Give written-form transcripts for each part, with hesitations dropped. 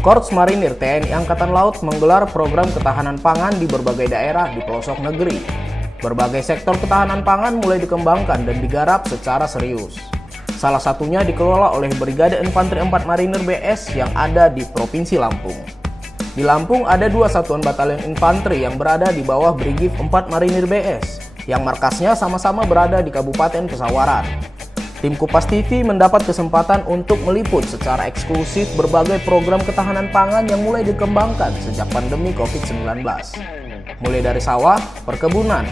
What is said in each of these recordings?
Korps Marinir TNI Angkatan Laut menggelar program ketahanan pangan di berbagai daerah di pelosok negeri. Berbagai sektor ketahanan pangan mulai dikembangkan dan digarap secara serius. Salah satunya dikelola oleh Brigade Infanteri 4 Marinir BS yang ada di Provinsi Lampung. Di Lampung ada 2 satuan batalion infanteri yang berada di bawah Brigif 4 Marinir BS, yang markasnya sama-sama berada di Kabupaten Pesawaran. Tim Kupas TV mendapat kesempatan untuk meliput secara eksklusif berbagai program ketahanan pangan yang mulai dikembangkan sejak pandemi COVID-19. Mulai dari sawah, perkebunan,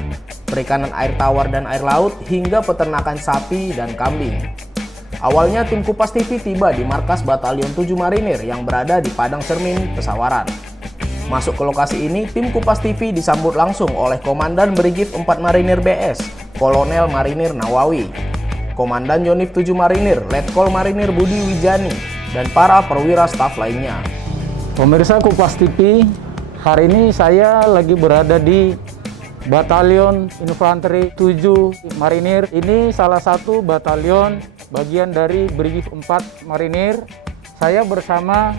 perikanan air tawar dan air laut, hingga peternakan sapi dan kambing. Awalnya tim Kupas TV tiba di markas Batalion 7 Marinir yang berada di Padang Cermin, Pesawaran. Masuk ke lokasi ini, tim Kupas TV disambut langsung oleh Komandan Brigif 4 Marinir BS, Kolonel Marinir Nawawi, Komandan Yonif 7 Marinir, Letkol Marinir Budi Wijani, dan para perwira staf lainnya. Pemirsa Kupas TV, hari ini saya lagi berada di Batalion Infanteri 7 Marinir. Ini salah satu batalion bagian dari Brigif 4 Marinir. Saya bersama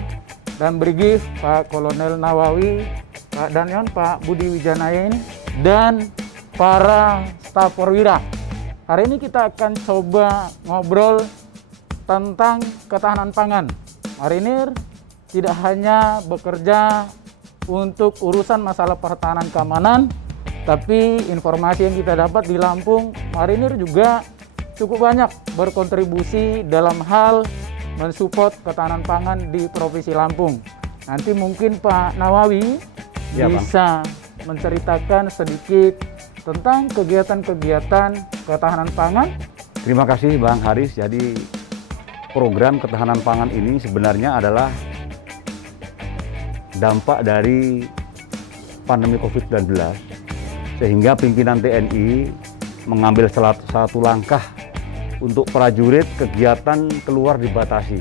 dan Brigif Pak Kolonel Nawawi, Pak Danyon, Pak Budi Wijanain, dan para staf perwira. Hari ini kita akan coba ngobrol tentang ketahanan pangan. Marinir tidak hanya bekerja untuk urusan masalah pertahanan keamanan, tapi informasi yang kita dapat di Lampung, Marinir juga cukup banyak berkontribusi dalam hal mensupport ketahanan pangan di Provinsi Lampung. Nanti mungkin Pak Nawawi bisa menceritakan sedikit tentang kegiatan-kegiatan ketahanan pangan. Terima kasih Bang Haris. Jadi program ketahanan pangan ini sebenarnya adalah dampak dari pandemi COVID-19, sehingga pimpinan TNI mengambil satu langkah untuk prajurit kegiatan keluar dibatasi.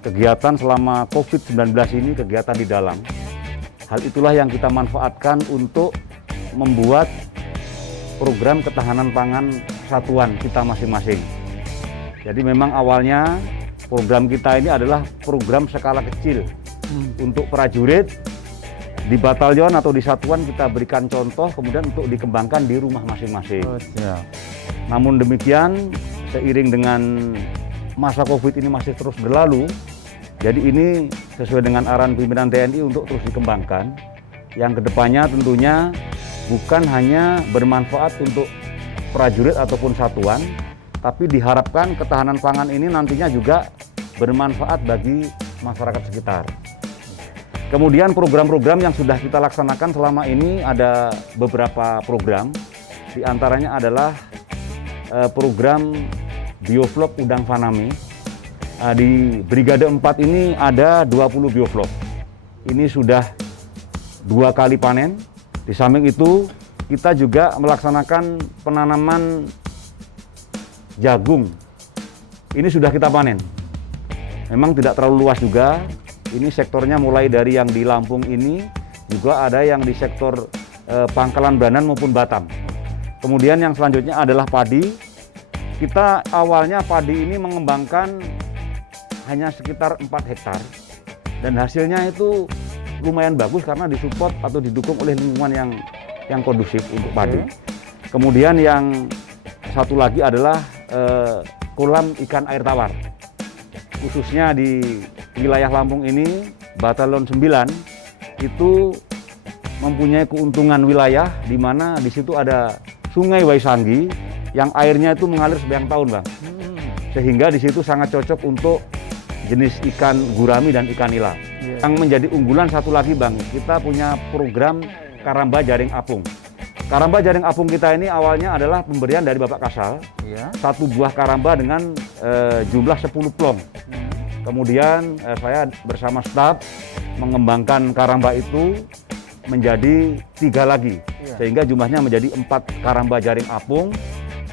Kegiatan selama COVID-19 ini kegiatan di dalam. Hal itulah yang kita manfaatkan untuk membuat program ketahanan pangan satuan kita masing-masing. Jadi memang awalnya program kita ini adalah program skala kecil untuk prajurit di batalion atau di satuan. Kita berikan contoh, kemudian untuk dikembangkan di rumah masing-masing. Namun demikian, seiring dengan masa COVID ini masih terus berlalu, jadi ini sesuai dengan arahan pimpinan TNI untuk terus dikembangkan. Yang kedepannya tentunya bukan hanya bermanfaat untuk prajurit ataupun satuan, tapi diharapkan ketahanan pangan ini nantinya juga bermanfaat bagi masyarakat sekitar. Kemudian program-program yang sudah kita laksanakan selama ini ada beberapa program, di antaranya adalah program bioflok udang faname. Di Brigade 4 ini ada 20 bioflok. Ini sudah 2 kali panen. Di samping itu, kita juga melaksanakan penanaman jagung. Ini sudah kita panen. Memang tidak terlalu luas juga. Ini sektornya mulai dari yang di Lampung ini, juga ada yang di sektor Pangkalan Brandan maupun Batam. Kemudian yang selanjutnya adalah padi. Kita awalnya padi ini mengembangkan hanya sekitar 4 hektar. Dan hasilnya itu lumayan bagus karena disupport atau didukung oleh lingkungan yang kondusif untuk padi. Kemudian yang satu lagi adalah kolam ikan air tawar. Khususnya di wilayah Lampung ini, Batalion 9 itu mempunyai keuntungan wilayah di mana di situ ada Sungai Waisanggi yang airnya itu mengalir sepanjang tahun, Bang. Sehingga di situ sangat cocok untuk jenis ikan gurami dan ikan nila. Yang menjadi unggulan satu lagi, Bang, kita punya program Karamba Jaring Apung. Karamba Jaring Apung kita ini awalnya adalah pemberian dari Bapak Kasal, satu buah karamba dengan jumlah 10 plong. Kemudian saya bersama staf mengembangkan karamba itu menjadi 3 lagi, sehingga jumlahnya menjadi 4 karamba jaring apung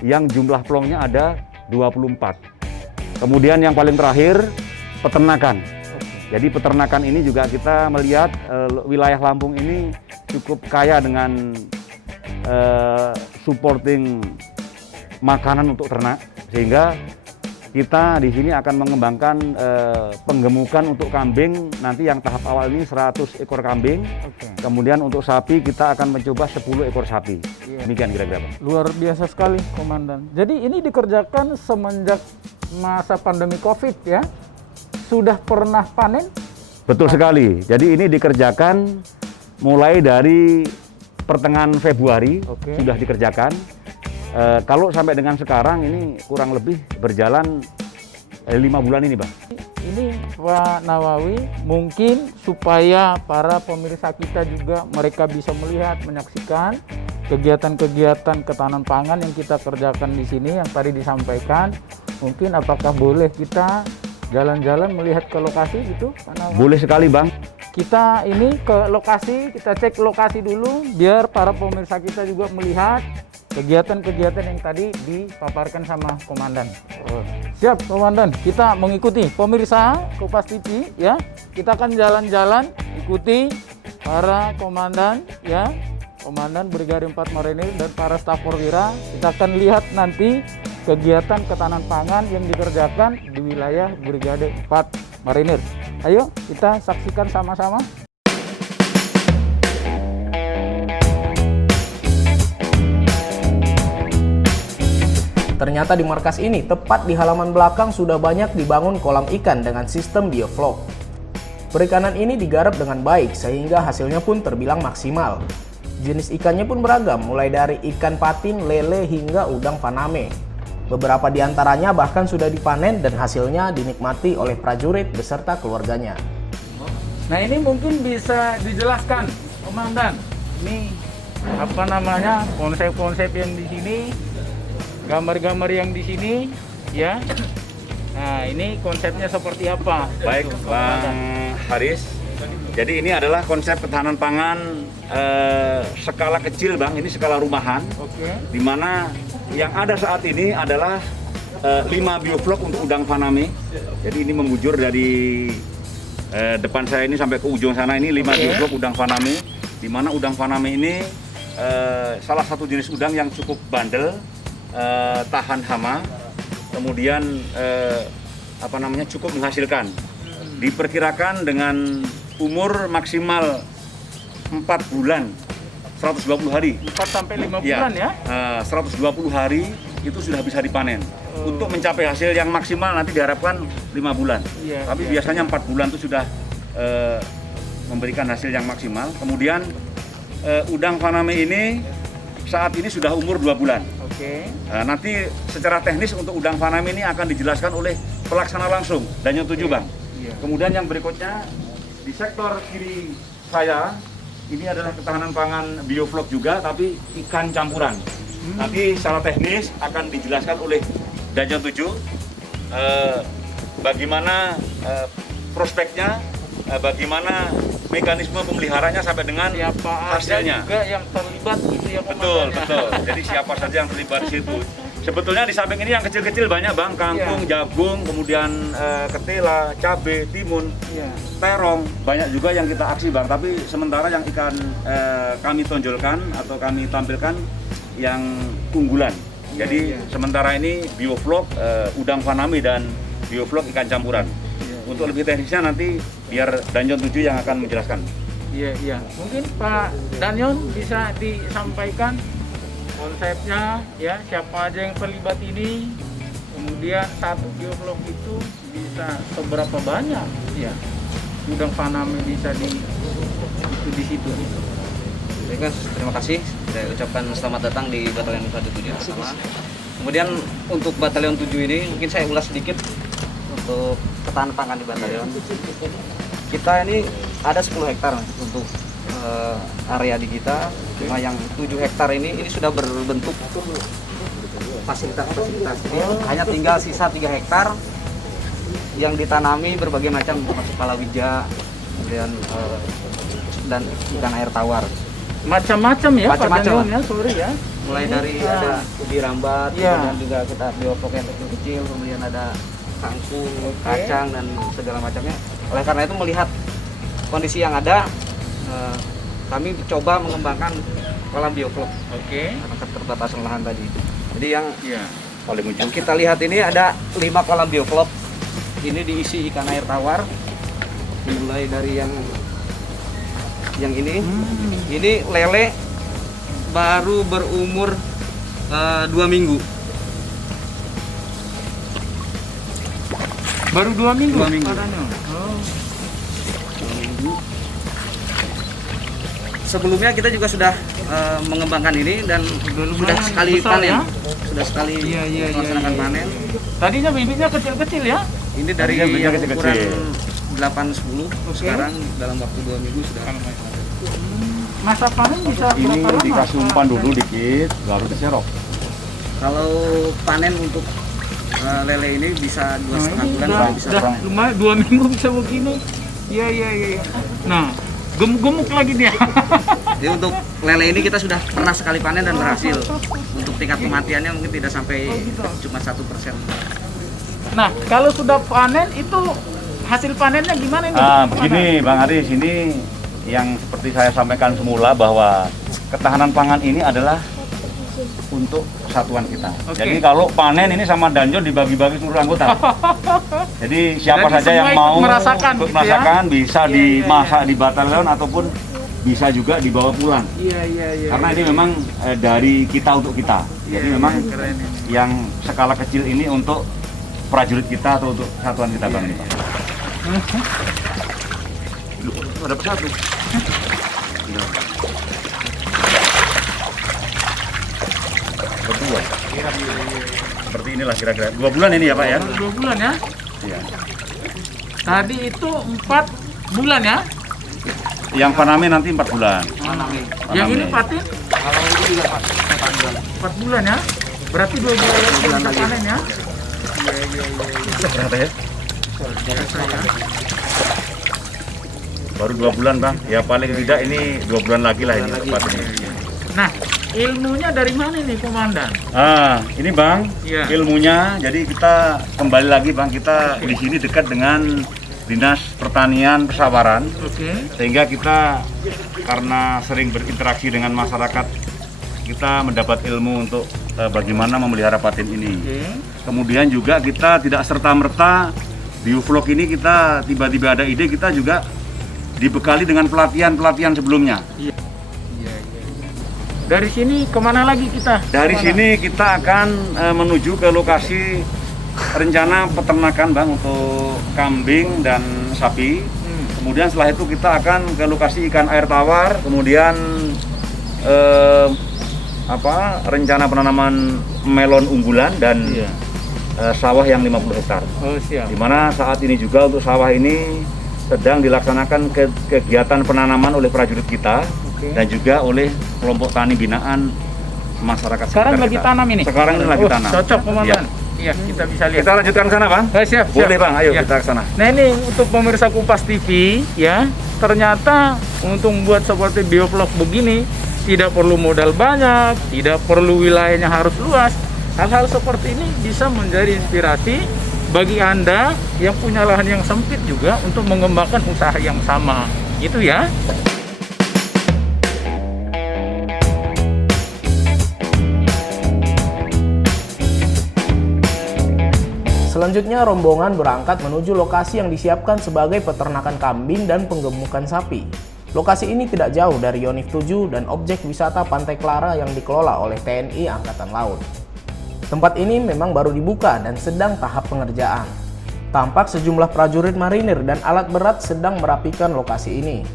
yang jumlah plongnya ada 24. Kemudian yang paling terakhir, peternakan. Jadi peternakan ini juga kita melihat wilayah Lampung ini cukup kaya dengan supporting makanan untuk ternak, sehingga kita di sini akan mengembangkan penggemukan untuk kambing. Nanti yang tahap awal ini 100 ekor kambing. Oke. Kemudian untuk sapi kita akan mencoba 10 ekor sapi. Iya. Demikian kira-kira, Bang. Luar biasa sekali, Komandan. Jadi ini dikerjakan semenjak masa pandemi COVID ya? Sudah pernah panen? Betul sekali. Jadi ini dikerjakan mulai dari pertengahan Februari. Oke. Sudah dikerjakan. Kalau sampai dengan sekarang ini kurang lebih berjalan 5 bulan ini, Bang. Ini Pak Nawawi, mungkin supaya para pemirsa kita juga mereka bisa melihat, menyaksikan kegiatan-kegiatan ketahanan pangan yang kita kerjakan di sini yang tadi disampaikan. Mungkin apakah boleh kita jalan-jalan melihat ke lokasi gitu, Pak Nawawi? Boleh sekali, Bang. Kita ini ke lokasi, kita cek lokasi dulu biar para pemirsa kita juga melihat kegiatan-kegiatan yang tadi dipaparkan sama Komandan. Siap, Komandan. Kita mengikuti pemirsa Kompas TV ya. Kita akan jalan-jalan ikuti para komandan ya. Komandan Brigade 4 Marinir dan para staf perwira. Kita akan lihat nanti kegiatan ketahanan pangan yang dikerjakan di wilayah Brigade 4 Marinir. Ayo kita saksikan sama-sama. Ternyata di markas ini, tepat di halaman belakang sudah banyak dibangun kolam ikan dengan sistem bioflok. Perikanan ini digarap dengan baik sehingga hasilnya pun terbilang maksimal. Jenis ikannya pun beragam, mulai dari ikan patin, lele, hingga udang faname. Beberapa di antaranya bahkan sudah dipanen dan hasilnya dinikmati oleh prajurit beserta keluarganya. Nah ini mungkin bisa dijelaskan, Komandan. Ini apa namanya konsep-konsep yang di sini, gambar-gambar yang di sini, ya. Nah ini konsepnya seperti apa? Baik, Itu, Bang Haris. Jadi ini adalah konsep ketahanan pangan skala kecil, Bang. Ini skala rumahan. Oke. Di mana yang ada saat ini adalah 5 bioflok untuk udang faname. Jadi ini membujur dari depan saya ini sampai ke ujung sana ini 5 bioflok udang faname. Di mana udang faname ini salah satu jenis udang yang cukup bandel, tahan hama, kemudian cukup menghasilkan. Diperkirakan dengan umur maksimal 4 bulan, 120 hari. 4 sampai 5 bulan ya? 120 hari itu sudah bisa dipanen. Untuk mencapai hasil yang maksimal nanti diharapkan 5 bulan. Iya, Tapi iya. biasanya 4 bulan itu sudah memberikan hasil yang maksimal. Kemudian udang faname ini saat ini sudah umur 2 bulan. Oke. Nanti secara teknis untuk udang faname ini akan dijelaskan oleh pelaksana langsung, Danyo 7, Bang. Iya. Kemudian yang berikutnya di sektor kiri saya ini adalah ketahanan pangan bioflok juga, tapi ikan campuran. Nanti secara teknis akan dijelaskan oleh Danyo 7 bagaimana prospeknya, bagaimana mekanisme pemeliharanya sampai dengan Siapa hasilnya. aja juga yang terlibat gitu ya, Betul, Komandan, ya? betul. Jadi siapa saja yang terlibat di situ. Sebetulnya di samping ini yang kecil-kecil banyak, Bang. Kangkung, jagung, kemudian ketela, cabai, timun, Iya. terong. Banyak juga yang kita aksi, Bang. Tapi sementara yang ikan kami tonjolkan atau kami tampilkan yang unggulan. Jadi sementara ini bioflok, udang faname dan bioflok ikan campuran. Untuk lebih teknisnya nanti biar Danyon 7 yang akan menjelaskan. Iya, iya. Mungkin Pak Danyon bisa disampaikan konsepnya ya, siapa aja yang terlibat ini, kemudian satu bioflok itu bisa seberapa banyak ya udang faname bisa di situ. Baik Mas, terima kasih. Saya ucapkan selamat datang di Batalion Infanteri 7 bersama. Kemudian untuk Batalion 7 ini mungkin saya ulas sedikit untuk ketahanan pangan di batalion. Kita ini ada 10 hektar untuk area di kita. Nah, yang 7 hektar ini sudah berbentuk fasilitas. Hanya tinggal sisa 3 hektar yang ditanami berbagai macam, termasuk palawija, kemudian dan ikan air tawar. Macam-macam ya, Macam-macam. Pak Danyon ya, sorry ya. Mulai dari ada ubi rambat, Iya. kemudian juga kita bioflok yang kecil-kecil, kemudian ada kangkung, kacang dan segala macamnya. Oleh karena itu melihat kondisi yang ada, kami coba mengembangkan kolam bioflok Oke. karena keterbatasan lahan tadi. Jadi yang Iya. paling ujung. Yang kita lihat ini ada 5 kolam bioflok. Ini diisi ikan air tawar. Mulai dari yang ini. Ini lele baru berumur 2 minggu. Baru 2 minggu? 2 minggu. Oh. 2 minggu. Sebelumnya kita juga sudah mengembangkan ini dan sudah sekali besar, panen. ya? Sudah sekali melaksanakan panen. Tadinya bibitnya kecil-kecil ya? Ini dari Tadinya bibitnya yang ukuran kecil-kecil. 8-10, sekarang dalam waktu 2 minggu sudah. Masa panen bisa Ini berapa lama? dikasih umpan dulu dikit, baru diserok. Kalau panen untuk lele ini bisa 2,5 bulan udah, baru bisa. udah lumayan 2 minggu bisa begini. Iya. Nah, gemuk lagi dia. Jadi untuk lele ini kita sudah pernah sekali panen dan berhasil. Untuk tingkat kematiannya mungkin tidak sampai cuma 1%. Nah, kalau sudah panen itu hasil panennya gimana ini? Begini Bang Aris, ini yang seperti saya sampaikan semula bahwa ketahanan pangan ini adalah untuk kesatuan kita. Oke. Jadi kalau panen ini sama Danjo dibagi-bagi seluruh anggota. Jadi siapa Jadi saja yang semua mau ikut merasakan ikut gitu ya? merasakan bisa Iya, dimasak di batalion ataupun bisa juga dibawa pulang. Iya. Karena ini memang dari kita untuk kita. Jadi memang keren ini. yang skala kecil ini untuk prajurit kita atau untuk satuan kita Bang ini, Pak. Loh, ada satu. Berdua. Seperti inilah kira-kira. 2 bulan ini ya Pak ya? 2 bulan ya? Iya. Tadi itu 4 bulan ya? Yang Paname nanti 4 bulan. Yang ini patin Kalau ini juga 4 bulan. 4 bulan ya? Berarti 2 bulan lagi bisa panen ya? Berapa ya? Baru 2 bulan Bang. Ya paling tidak ini 2 bulan lagi lah ini tepat ini. Nah, ilmunya dari mana nih Komandan? Ini Bang, Iya. ilmunya. Jadi kita kembali lagi Bang, kita di sini dekat dengan Dinas Pertanian Pesawaran. Oke. Sehingga kita karena sering berinteraksi dengan masyarakat, kita mendapat ilmu untuk bagaimana memelihara patin ini. Oke. Kemudian juga kita tidak serta-merta bioflok ini kita tiba-tiba ada ide, kita juga dibekali dengan pelatihan-pelatihan sebelumnya. Dari sini kemana lagi kita? Dari sini kita akan menuju ke lokasi rencana peternakan Bang untuk kambing dan sapi. Kemudian setelah itu kita akan ke lokasi ikan air tawar, kemudian rencana penanaman melon unggulan dan sawah yang 50 hektar. Oh, siap. Di mana saat ini juga untuk sawah ini sedang dilaksanakan kegiatan penanaman oleh prajurit kita dan juga oleh kelompok tani binaan masyarakat Sekarang sekitar lagi kita. tanam ini? Sekarang ini lagi tanam. Cocok Komandan. Iya. Iya, kita bisa lihat. Kita lanjutkan ke sana Bang? Siap. Boleh Bang, ayo Iya. kita ke sana. Nah ini untuk pemirsa Kupas TV ya, ternyata untuk membuat seperti bioflok begini tidak perlu modal banyak, tidak perlu wilayahnya harus luas. Hal-hal seperti ini bisa menjadi inspirasi bagi Anda yang punya lahan yang sempit juga untuk mengembangkan usaha yang sama. Gitu ya. Selanjutnya rombongan berangkat menuju lokasi yang disiapkan sebagai peternakan kambing dan penggemukan sapi. Lokasi ini tidak jauh dari Yonif 7 dan objek wisata Pantai Clara yang dikelola oleh TNI Angkatan Laut. Tempat ini memang baru dibuka dan sedang tahap pengerjaan. Tampak sejumlah prajurit marinir dan alat berat sedang merapikan lokasi ini.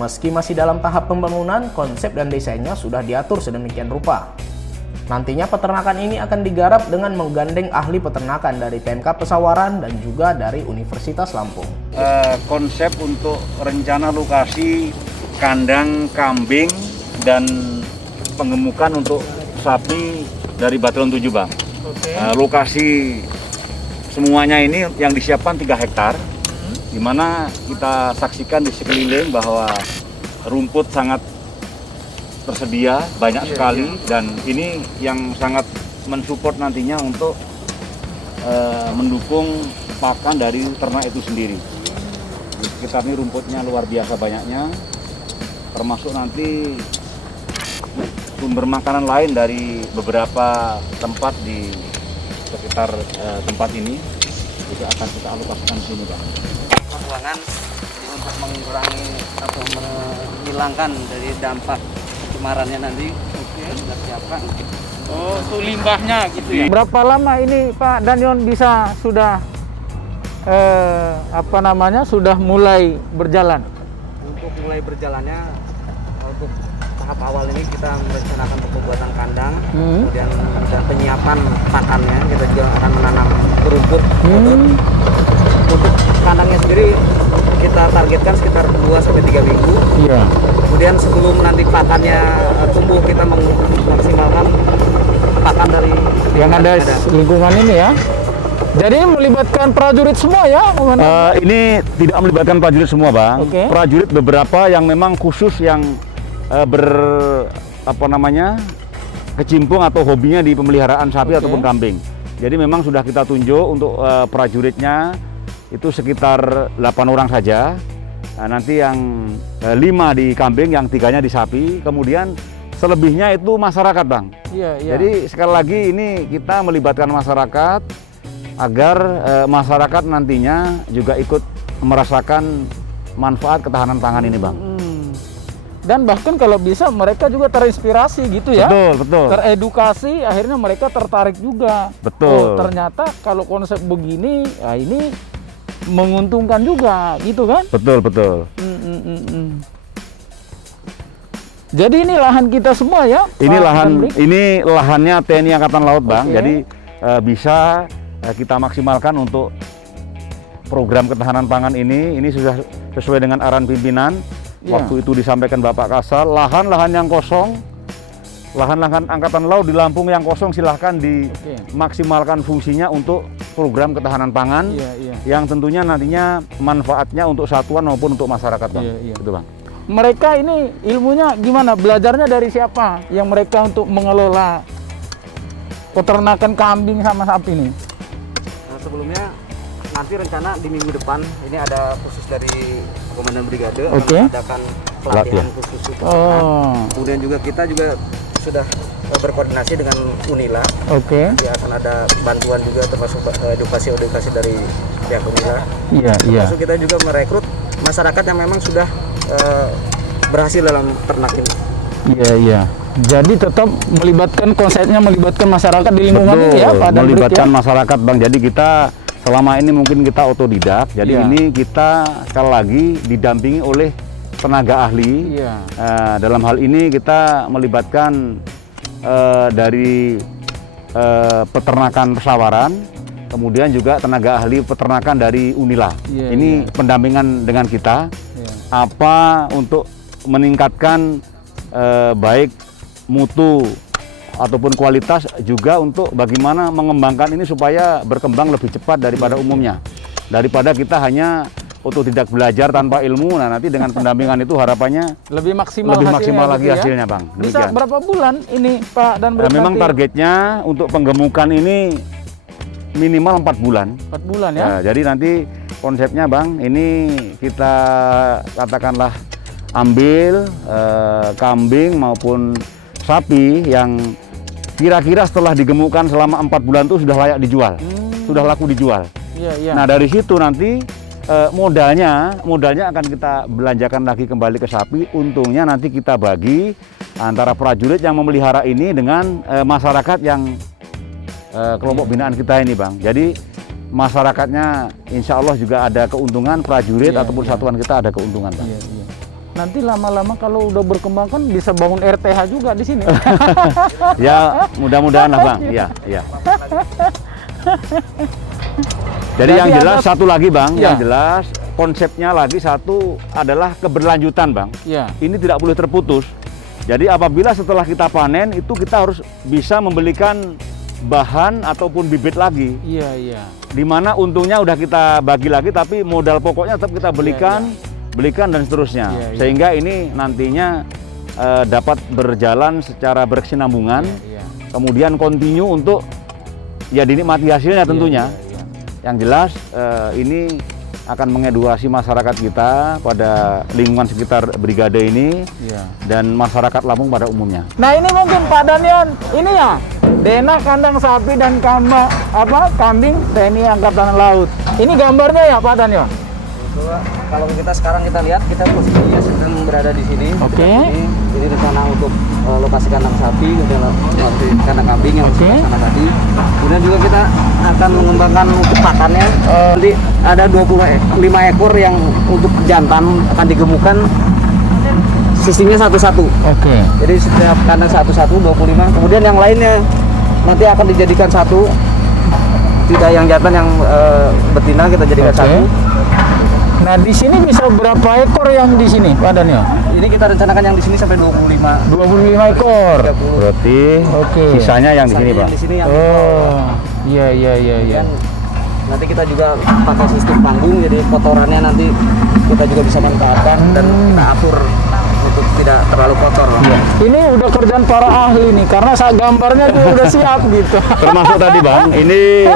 Meski masih dalam tahap pembangunan, konsep dan desainnya sudah diatur sedemikian rupa. Nantinya peternakan ini akan digarap dengan menggandeng ahli peternakan dari PMK Pesawaran dan juga dari Universitas Lampung. Konsep untuk rencana lokasi kandang kambing dan penggemukan untuk sapi dari Batalion 7 Bang. Lokasi semuanya ini yang disiapkan 3 hektar, di mana kita saksikan di sekeliling bahwa rumput sangat tersedia banyak sekali dan ini yang sangat mensupport nantinya untuk mendukung pakan dari ternak itu sendiri. Di sekitar ini rumputnya luar biasa banyaknya, termasuk nanti sumber makanan lain dari beberapa tempat di sekitar tempat ini juga akan kita alokasikan di sini, Pak. Ruangan untuk mengurangi atau menghilangkan dari dampak pencemarannya nanti sudah siapkan. Oh, itu limbahnya gitu ya. Berapa lama ini Pak Danyon bisa sudah sudah mulai berjalan? Untuk mulai berjalannya untuk tahap awal ini kita merencanakan pembuatan kandang, kemudian dan penyiapan pakannya. Kita juga akan menanam rumput. Untuk kandangnya sendiri kita targetkan sekitar 2-3 minggu. Iya. Kemudian sebelum nanti pakannya tumbuh, kita memaksimalkan pakan dari Yang ada lingkungan ini ya. Jadi melibatkan prajurit semua ya? Ini tidak melibatkan prajurit semua, Bang. Oke. Prajurit beberapa yang memang khusus yang kecimpung atau hobinya di pemeliharaan sapi ataupun kambing. Jadi memang sudah kita tunjuk untuk prajuritnya itu sekitar 8 orang saja. Nah, nanti yang 5 di kambing, yang 3-nya di sapi. Kemudian selebihnya itu masyarakat, Bang. Iya, iya. Jadi sekali lagi ini kita melibatkan masyarakat agar masyarakat nantinya juga ikut merasakan manfaat ketahanan pangan ini, Bang. Dan bahkan kalau bisa mereka juga terinspirasi gitu ya. Betul, betul. Teredukasi, akhirnya mereka tertarik juga. Betul. Oh, ternyata kalau konsep begini, ya ini menguntungkan juga, gitu kan? Betul, betul. Jadi ini lahan kita semua ya? Ini Pak lahan, Andri? ini lahannya TNI Angkatan Laut, Bang. Oke. Jadi bisa kita maksimalkan untuk program ketahanan pangan ini sudah sesuai dengan arahan pimpinan. Ya. Waktu itu disampaikan Bapak Kasal, lahan-lahan yang kosong, lahan-lahan Angkatan Laut di Lampung yang kosong silahkan dimaksimalkan fungsinya untuk program ketahanan pangan, yang tentunya nantinya manfaatnya untuk satuan maupun untuk masyarakat, Bang. Gitu, Bang. Mereka ini ilmunya gimana? Belajarnya dari siapa? Yang mereka untuk mengelola peternakan kambing sama sapi ini? Nah, sebelumnya nanti rencana di minggu depan ini ada khusus dari Komandan Brigade akan mengadakan pelatihan khusus untuk kemudian juga kita juga sudah berkoordinasi dengan Unila. Nanti akan ada bantuan juga termasuk edukasi dari pihak Unila. Termasuk kita juga merekrut masyarakat yang memang sudah berhasil dalam ternak ini. Iya. Jadi tetap melibatkan konsepnya melibatkan masyarakat di lingkungan ini ya, Pak Danbrik, melibatkan ya? masyarakat, Bang. Jadi kita selama ini mungkin kita otodidak. Jadi ini kita sekali lagi didampingi oleh tenaga ahli. Dalam hal ini kita melibatkan dari peternakan persawaran, kemudian juga tenaga ahli peternakan dari Unila. Ini pendampingan dengan kita. Apa untuk meningkatkan baik mutu ataupun kualitas, juga untuk bagaimana mengembangkan ini supaya berkembang lebih cepat daripada umumnya. Daripada kita hanya otodidak belajar tanpa ilmu, nah nanti dengan pendampingan itu harapannya lebih maksimal lagi gitu hasilnya, Bang. Bisa Demikian. berapa bulan ini, Pak? Dan Memang targetnya untuk penggemukan ini minimal 4 bulan. 4 bulan ya? Nah, jadi nanti konsepnya, Bang, ini kita katakanlah ambil kambing maupun sapi yang kira-kira setelah digemukkan selama 4 bulan itu sudah layak dijual, sudah laku dijual. Nah, dari situ nanti modalnya akan kita belanjakan lagi kembali ke sapi. Untungnya nanti kita bagi antara prajurit yang memelihara ini dengan masyarakat yang kelompok binaan kita ini, Bang. Jadi masyarakatnya insya Allah juga ada keuntungan, prajurit ataupun satuan kita ada keuntungan, Bang. Nanti lama-lama kalau udah berkembang kan bisa bangun RTH juga di sini. Ya, mudah-mudahan lah, Bang. Iya. Jadi yang jelas satu lagi, Bang, yang jelas konsepnya lagi satu adalah keberlanjutan, Bang. Ini tidak boleh terputus. Jadi apabila setelah kita panen itu kita harus bisa membelikan bahan ataupun bibit lagi. Di mana untungnya udah kita bagi lagi, tapi modal pokoknya tetap kita belikan dan seterusnya. Sehingga ini nantinya dapat berjalan secara berkesinambungan, kemudian kontinu untuk ya dinikmati hasilnya tentunya. Yang jelas ini akan mengedukasi masyarakat kita pada lingkungan sekitar brigade ini dan masyarakat Lampung pada umumnya. Nah, ini mungkin Pak Danyon, ini ya Dena kandang sapi dan kambing TNI Angkatan Laut. Ini gambarnya ya Pak Danyo? Itu, kalau sekarang kita lihat, kita posisinya sedang berada di sini. Oke. Jadi rencana untuk lokasi kandang sapi, kemudian lokasi kandang kambing yang Oke. di sana tadi. Kemudian juga kita akan mengembangkan untuk pakannya. Nanti ada 25 ekor yang untuk jantan akan digemukkan sistemnya satu-satu. Oke. Jadi setiap kandang satu-satu 25. Kemudian yang lainnya nanti akan dijadikan satu. Tidak yang jantan, yang betina kita jadikan Oke. satu. Nah, di sini bisa berapa ekor yang di sini Pak Danyo? Ini kita rencanakan yang di sini sampai 25. 25 ekor. Berarti Oke. sisanya yang di sini, Pak. Di sini yang Oh, iya. kemudian nanti kita juga pakai sistem panggung, jadi kotorannya nanti kita juga bisa manfaatkan dan kita atur untuk tidak terlalu kotor. Iya. Ini udah kerjaan para ahli nih, karena saat gambarnya juga udah siap gitu. Termasuk tadi Bang, ini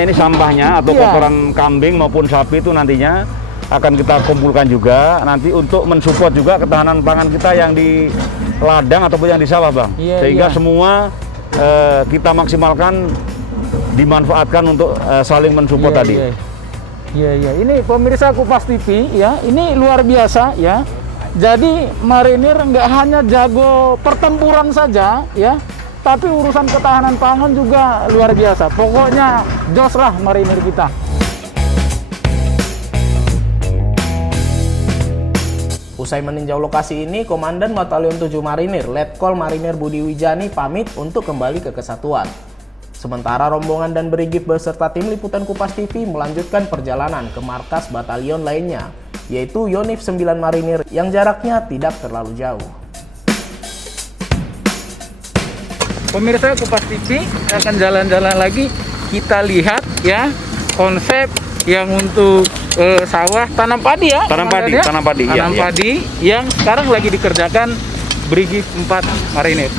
ini sampahnya atau Iya. kotoran kambing maupun sapi itu nantinya akan kita kumpulkan juga nanti untuk mensupport juga ketahanan pangan kita yang di ladang ataupun yang di sawah Bang. Iya, Sehingga iya. semua kita maksimalkan, dimanfaatkan untuk saling mensupport tadi. Iya. Ini pemirsa Kupas TV ya, ini luar biasa ya. Jadi marinir nggak hanya jago pertempuran saja ya, tapi urusan ketahanan pangan juga luar biasa. Pokoknya jos lah marinir kita. Usai meninjau lokasi ini, Komandan Batalion 7 Marinir, Letkol Marinir Budi Wijani pamit untuk kembali ke kesatuan. Sementara rombongan dan brigif beserta tim liputan Kupas TV melanjutkan perjalanan ke markas batalion lainnya, yaitu Yonif 9 Marinir yang jaraknya tidak terlalu jauh. Pemirsa Kupas TV akan jalan-jalan lagi, kita lihat ya konsep yang untuk sawah tanam padi ya. Tanam padi, Komandan ya? tanam padi, iya, Tanam iya. padi yang sekarang lagi dikerjakan brigif 4 Marinir.